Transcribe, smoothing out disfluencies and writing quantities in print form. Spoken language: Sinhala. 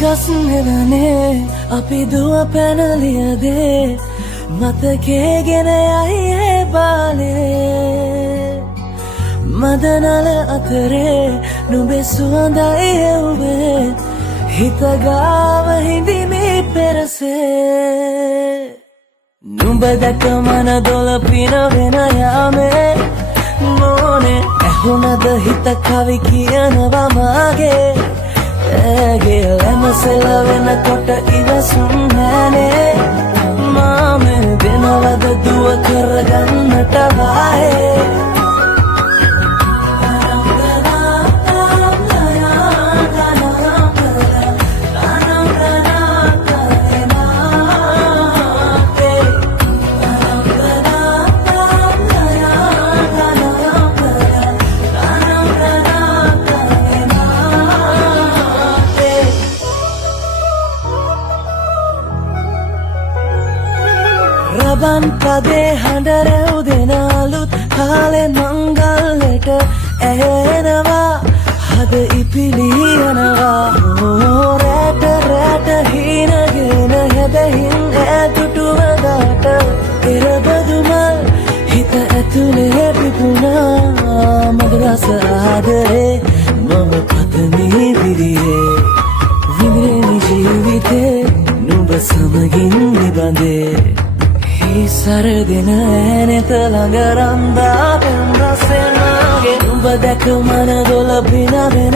ගස් නෙවනේ අපි දුව පැනලියදේ මතකේ ගෙන යයි ඒ බාලේ මදනල අතරේ නුඹේ සුවඳයි එව්වේ හිත ගාව හිඳිමි පෙරසේ නුඹ දැක මන දොළ පිනවෙන යාමේ මොනේ ඇහුණද හිත කවි කියනවා මාගේ ඇගේ ලැමසෙල වෙනකොට ඉවසුම් නෑනේ මාම දෙනවද දුව කරගන්නට වායේ රබන් පදේ හඬ රැව් දෙන අලුත් කාලේ මංගල්ලට ඇහෙනවා හද ඉපිලි යනවා රැට රැට හීනගෙන හැබැහින් ඈතුටුවදාට එරබදුමල් හිත ඇතුලේ පිපුණා මගේ රස ආදරේ මම පතමි විරියේ විඳින ජීවිතේ නුඹ සමගින් නිබඳේ සරදින ඇනෙත ළඟ රන්දා පෙම් රසෙනාගේ නුඹ දැක මන දොළ පිනවේ